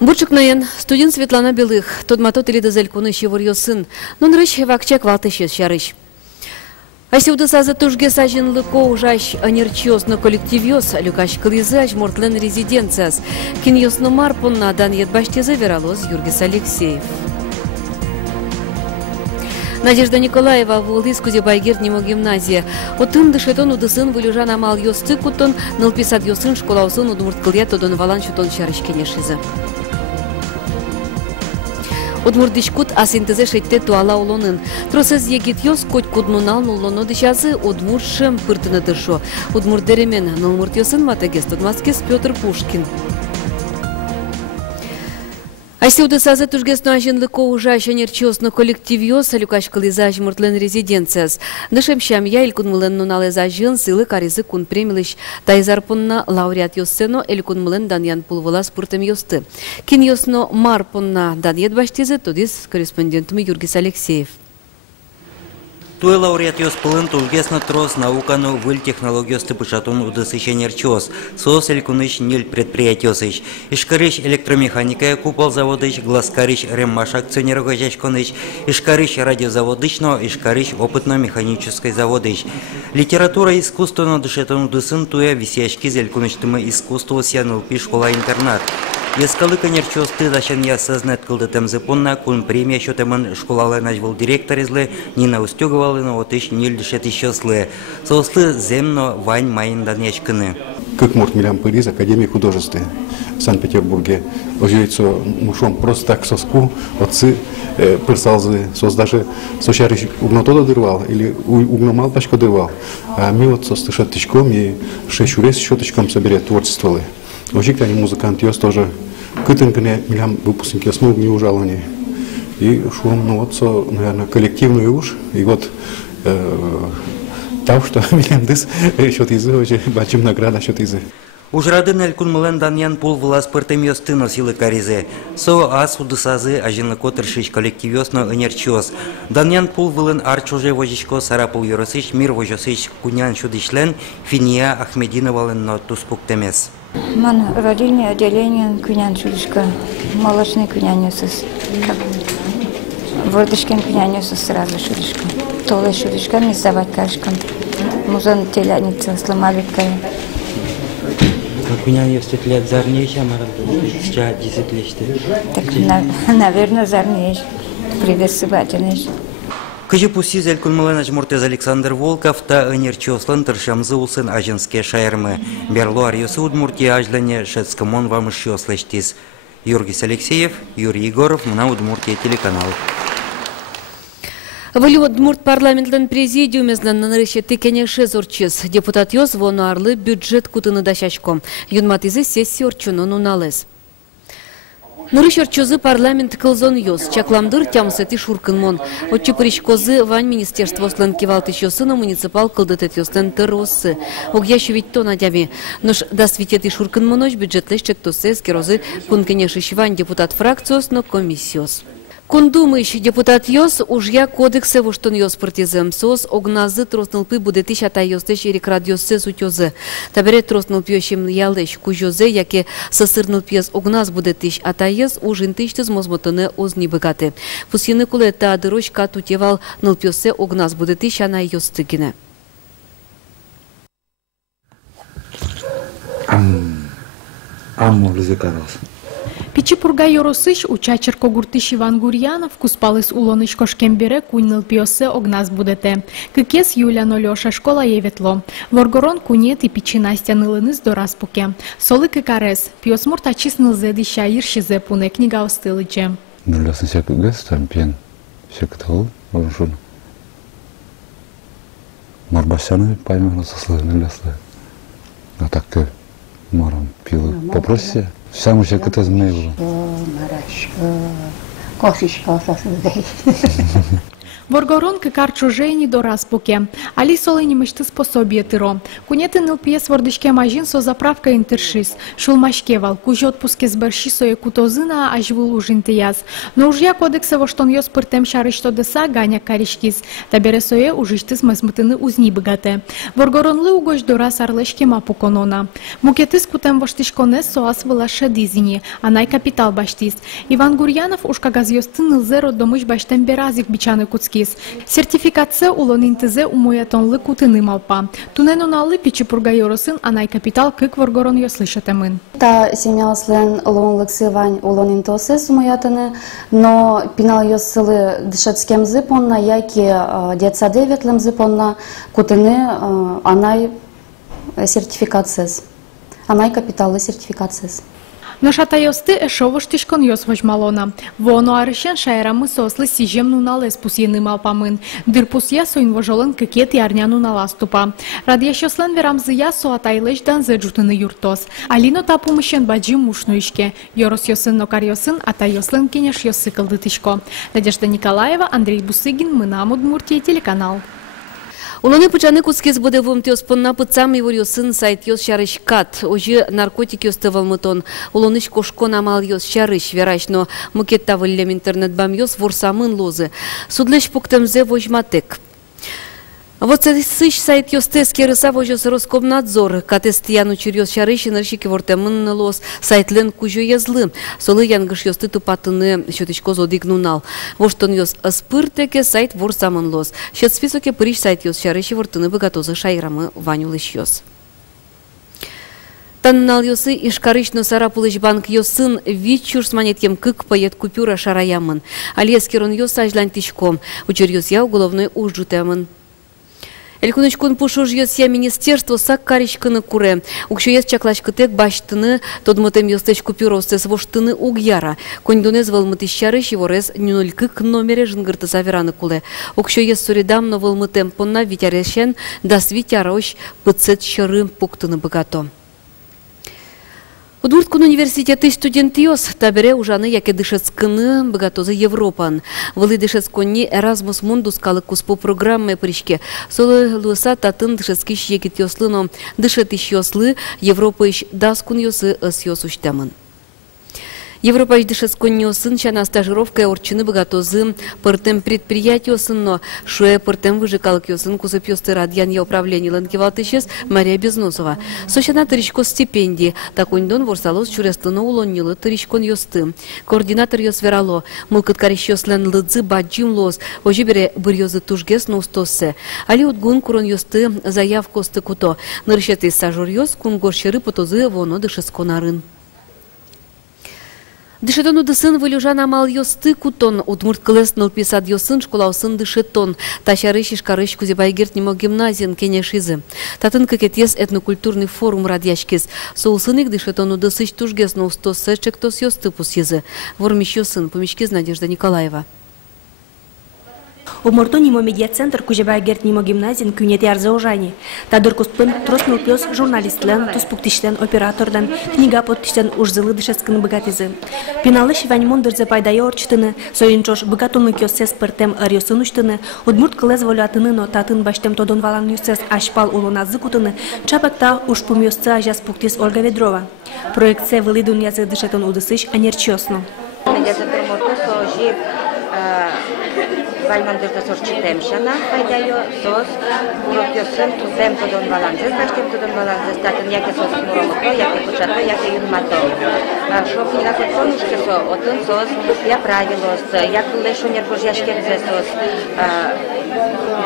Бурчукнаен студент Светлана Белых, тот матот или дозелькуны щевор сын, но рыщ вакчак валтышес шарыш. А сюда саза тужге сажен лыко ужащ анерчиос на коллективиос, люкащ клизач мортлен резиденциас, киньос на марпун на дан едбаште завералос Юргис Алексеев. Надежда Николаева в Улдискузе Байгертнему гимназия. Отын дышетон удысын вылюжан амал йосты кутон, нылписат йосын школаусын удмурткылят одон валан шутон шарышкене шизы. Удмурдишкут асинтезе шетте туала улонын. Тросез егит йос коть куднунал нулоно дышазы удмуртшем пыртыны дышо. Удмурдеремен нылмурт йосын матагес Тутмаскес Петр Пушкин. Асюда саза тужгесно аженлыко ужащ анерчиосно коллективиос, люкаш кализаж муртлен резиденциас. Дышемщам я илькун мылен нуналез ажен сылы каризы кун премилыш. Тайзарпунна лауреат йоссено илькун мылен даньян пулвала спуртем йосты. Кин йосно марпунна дан едбаштизе тодис корреспондентом Юргис Алексеев. Той лауреат йос пылын тулгесно трос наукану выль технологиосты пышатун удысыщен чос. Сос элькуныш ниль предприятиосыш. Ишкарыш электромеханика купол заводыш, гласкарыш реммаш акционер гажашконыш, ишкарыш радиозаводычно, ишкарыш опытно-механической заводыш. Литература искусственно дышетон удысын туя висяшки зелькуныштымы искусство сянылпи школа-интернат. Ескалы конерчосты дашан я сознат кылдытым зыпонна кун премия счетымын школалы начвал директор излы Нина Устюговалына отыш ниль дышет ищослы. Сослы земно вань майындан яшкыны. Как может милям Париз, Академии художеств в Санкт-Петербурге. Оживиться мушом просто так соску, отцы персалзы, даже сочарищ угнотода дырвал или угномал пачку дырвал. А мы вот со стышаточком и 6 урез щеточком соберет творчествовали. Ожик они музыкант, ёс тоже кытынкыне милям выпускники основ не ужалования. И шум, ну вот, наверное, коллективную уж, и вот так что милям дыс счет изы, уже бачим награда счет изы. Уж радын элькун мылен даньян пул влас пыртым йостыно силы каризе. Со ас удысазы ажинлы котыршиш коллективёсно энерчиос. Даньян пул вылын арч уже вожичко сарапул йоросыш мир вожосыш кунян шудишлен Финия Ахмединовалын но туспук темес. Ман родильное отделение кунян шудишка, молочный кунян ёсыз. Вордышкен кунян ёсыз сразу шудишка. Толы шудишка не сдавать кашкам. Музон теляница сломали ткань. Как меня есть лет зарнейшая, сейчас 10 лет. Так, наверное, зарнейш. Привесывательный. Кыжы пуси зелькун мыланач муртез Александр Волков та энерчослан тыршамзы улсын ажинские шайрмы. Берло арьосы удмуртия ажлане шецкамон вам еще слэштис. Юргис Алексеев, Юрий Егоров, мна Удмуртия телеканал. Вылю Удмурт парламентлен президиумезлен нанырыше текенеше зорчыз. Депутат йоз вонуарлы бюджет кутыны дашачком. Юнматизы сессия орчуну нуналез. Нырыш орчузы парламент кылзон йоз. Чакламдыр тямсети шуркынмон. Отчы причкозы вань министерство слен кивалтыш йосына муниципал кылдытет йостен тырросы. Огящу ведь то надями. Нож дасвитети шуркынмоноч бюджетлеш чектосез керозы кункенешиш вань депутат фракциос, но комиссиос. Кундумыш депутат йос уж я кодексе воштон йос партизем сос огназы троснылпы будетиш ата йостеш ирик радиосе сутёзы. Табере троснылпьёшим ялеш кужозе, яке сосырнылпьёс огназ будетиш ата йос ужинтиштыз мозмотыны озни быгаты. Пусины куле та дырощ катутевал нылпьёсе огназ будетиш ана йостыгине. Амму лизыкарос. Пичипурга yorosыш учачер когуртыш Иван Гурьянов куспалыс улоныш кошкембере куньныл пиосе огназ будете. Кыкес Юля Нолёша школа еветло. Воргорон кунет и пичи Настя нылыныз до распуке. Солы кыкарес. Пиос муртачис нылзеди шаир шизе пуне книга остылыче. Нылёсын сек гыз тампен сек тыл орушун. Марбасяны поймем сослы нылёслы. А так ка марам пилы. Попроси. Сам уже кто знает. Кошечка осознает. Воргорон кыкар чужейни до распуке. Али солыни мышты способие тыро. Кунеты нылпиес вордышке мажин со заправка интершис. Шулмашкевал, кужи отпуске сберши сое кутозына, аж вул ужинтияз. Но уж я кодекса во что он ё спыртем шары что деса ганя каришкис. Табере сое ужишты смазмытыны узни богате. Воргоронлы угож до раз арлышке мапу конона. Мукеты скутем воштышконес соас была шадизини, а най капитал баштис. Иван Гурьянов уж кагазьёсты нылзе роддомыш баштем беразик бичаны куцкис. Сертификация улонинтезе умоятонлы кутыны малпа. Туненоналы пичи пургайоросын, а най капитал кык воргорон ё слышатемын. Та семья слен улонлыксы вань улонинтосы сумоятыны, но пинал ё сылы дышецкем зыпонна, яки детсаде ветлем зыпонна, кутыны анай сертификациз. Анай капиталы сертификациз. Но шатайосты эшовыш тишкон ёс вожмалона. Воно арышен шайрамы сослы сижем нуналес пусьены малпамын. Дыр пусья соин вожолын кекет ярня нуналаступа. Радьящослен верамзы я соатайлеш данзе джутыны юртос. Алино тапумышен баджи мушнуишке. Йорос ёсын нокар-ёсын, атайослен кенеш ёсы кылды тишко. Надежда Николаева, Андрей Бусыгин, Мынам, Удмуртия, телеканал. Уланы пучаны кускес буде вомтёс понна пыцам его сын сайт ёс шарыш кат. Ожи наркотик ёстывал мытон. Уланыш кошкон амал ёс шарыш вераш, но мукетта выллем интернет бам ёс ворсамын лозы. Судлеш пуктемзе вожматек. Вот сыш сайт ёстески рыса вожос Роскомнадзор. Катестияну чурьёс шарыш ныршики вортемын лоз сайтлен кужо язлы. Солы янгыш ёсты тупатыны щётычко зодигнунал. Воштон ёс аспыртеке сайт ворсамын лоз. Щет списоке пыриш сайт ёс шарыш вортыны богатозы шайрамы ванюлыш ёс. Таннал ёсы ишкарышно сарапулыш банк ёсын вичурс монеткем кык поет купюра шараямын. Алескерон ёс ажлань тишком. Учер ёс я уголовной ужжутемын. Элькунычкун пушуж ёсия министерство саккаричканы куре. Укшо ес чаклачкытек баштыны, тодмытем ёстеч купюростес воштыны угяра. Кондонез вылмытищарыш еворез нюнылькык номере жынгыртыса вераны куле. Укшо ес суридамно вылмытем понна витярешен, дас витярош пыцет шырым пуктыны богато. Удмурткун университеты студенты ёс табере ужаны яке дышецкыны богатозы Европан. Вылы дышецконни Erasmus Mundus калы куспу программы пришке. Солы луса татын дышецкиш егит ёслыно дышетиш ёслы Европа иш даскун ёсы ыс ёс уштамын. Европа иш дышецконни ёсын чана стажировка орчыны богатозы пыртем предприятий ёсын, но шуэ пыртем выжикалык ёсын кузып ёсты радьянья управление лангевалтышес Мария Безносова. Сочана тыричко стипендии. Такундон ворсалос чурестыны улоннилы тыричкон ёсты. Координатор ёс верало. Мылкыт кариш ёслен лыдзы баджим лос. Ожи бере бір ёзы тужгес ноустоссе. Али утгун курон ёсты заявку осты куто. Нырышеты стажер ёс кун горшеры потозы воно дышесконарын. Дышетону дысын вылюжан амал ёсты кутон, удмурт кылес нылписад ёсын школаусын дышетон, тащарыш ишкарыш кузебайгерт нимо гимназиен кенешизы. Татын кекетес этнокультурный форум радьяшкес, соусынык дышетону дысыш тужгес ноустос сечектос ёсты пусьезы. Вормиш ёсын, помещкез Надежда Николаева. Уморто нимо медиацентр кужебайгерт нимо гимназин күнети арзы ожани. Тадыр куспын троснул пёс журналистлен, туспуктиштен, оператордан, книга подтиштен ужзылы дышескын богатизы. Пиналы шиванимон дырзы пайдайы орчтыны, соинчош богатону кёссес пыртем арьосын уштыны, удмурт кылез волятыны, но татын баштем тодон валан юсес ашпал улоназы кутыны, чапакта ушпум ёсцы ажас пуктис Ольга Ведрова. Проекция вылыдун язы дышетон удысыш анерчёсно. Ваймандырда сорчитем шана пайдайо сос урокёсын тузем тодон баланзес баштем тодон баланзес татын яке сос муромото яке кучато яке юнмато шоп на котонушке со отын сос я правилост як лешо нервож яшкерзе сос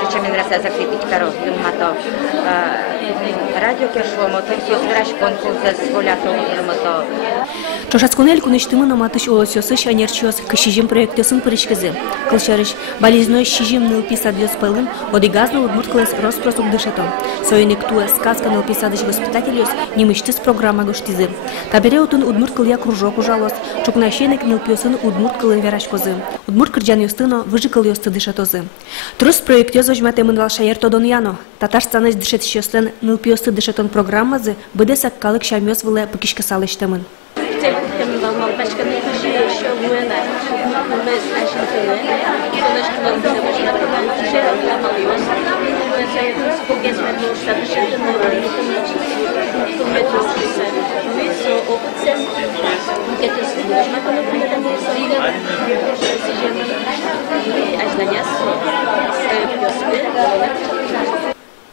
дичемен раса закрепить каро юнмато радио кершлом отын сос враш конкурсес волято юнмато Чошацконель куныштымын оматыш олосёсыш анерчёс кышижим проектёсын пырышкызы. Кылшарыш болезной шижим нылписад ёс пылын одигазны удмурт кылес роспросук дышетон. Союник туэ сказка нылписадыш воспитатель ёс немыштыс программа гуштизы. Табере утын удмурт кылья кружок ужалос, чукнащенек нылпиосын удмурт кылын верашкозы. Удмурт кырджан ёстыно выжыкыл ёсты дышетозы. Трус проектёс ожматемын вал шаер тодон яно. Татарстаныш дышетиш ёслен нылпиосты дышетон программазы быдесак калык шамёс выле пыкишка салыштымын.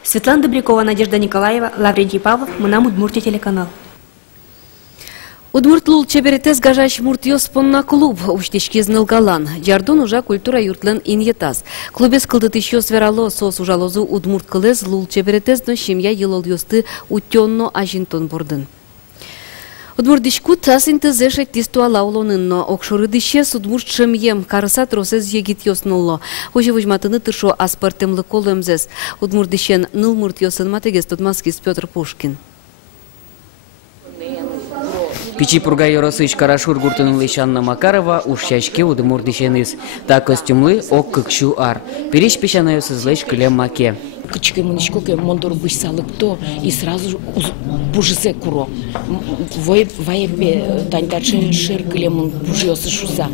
Светлана Добрякова, Надежда Николаева, Лаврентий Павлов, Мынам Удмуртия телеканал. Удмурт лул чеберетес гажаш муртьёс понна клуб уштишки знылгалан. Жардон ужа культура юртлен иньетас. Клубес кылдыт еще сверало сос ужалозу удмурт кылез лул чеберетес но семья елол ёсты утённо ажинтон бурдын. Удмурдишку тасын тезеше тистуала улонынно окшорыдыще судмурт шемьем карыса тросез егит ёснулло. Оже вujmatını тыршо аспартемлы колемзес. Удмурдишен нылмурт ёсын матегес Тутмаскис Петр Пушкин. Пичи пургай Yorosыч Карашур Гуртынлы Шанна Макарова ушчачке удмурдишеныз. Та костюмлы ок кыкшу ар. Переш пешанаю сызлэш кылем маке. Кычке мынышкоке мондор бышсалыкто и сразу бужызе куро. Вайбе таньтачы шер кылемын бужьёсы шуза.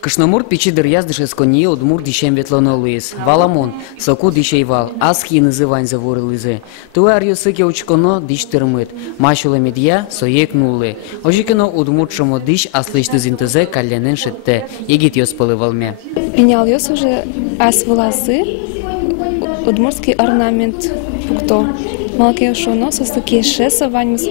Кышномур пичи дыряздыш эскони удмур дишем ветлонолыз. Валамон, соку дишейвал, асхи назывань заворылызы. Туар юсыке учконо диш тырмыт. Машула медья соек нулы. Ожикено удмур шомо диш аслышты зинтызе калленен шетте. Егит ёспылы валме. Пенял ёс уже ас волосы. Удмуртский орнамент пукто. Малке шоно состаки шеса ваньмс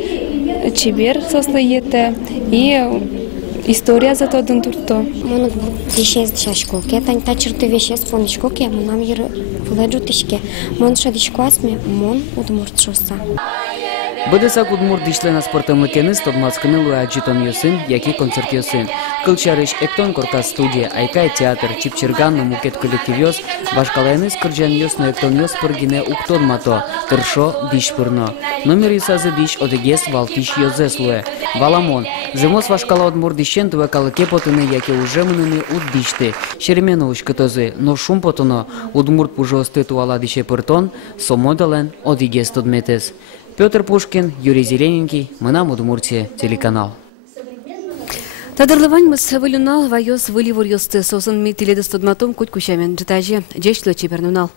чебер состоите и история за то дентурто. Монок дишез дишашкоке, тань тачерты вещес понишкоке, монам ер вледжутишке. Мон шадишкуасме, мон удмуртшоса. Быдысак удмурт дишлена спортом лекеныз тодмацкынылы аджитон ёсын, яки концерт ёсын. Кылчарыш эктон коркас студия, айкай театр, чипчерганны мукет коллектив ёс, башкалайныз кырджан ёсно эктон ёс пыргине уктон мато, тыршо диш пырно. Номер юсазы диш одегес валтиш ёзес луэ. Валамон, зымос вашкала удмурт дишен туэ калыке потыны, яки уже мыныны уд дишты. Шеремена ушкытозы, но шум потыно, удмурт пужосты туала дише пыртон, сомодален одегес тодметес. Петр Пушкин, Юрий Зелененький, Мынам Удмуртия телеканал. Тадырлываньмыз вылюнал вайос выливор ёсты сосын ми теледыстодматом куть кучамен. Житажи, жешло чепернунал.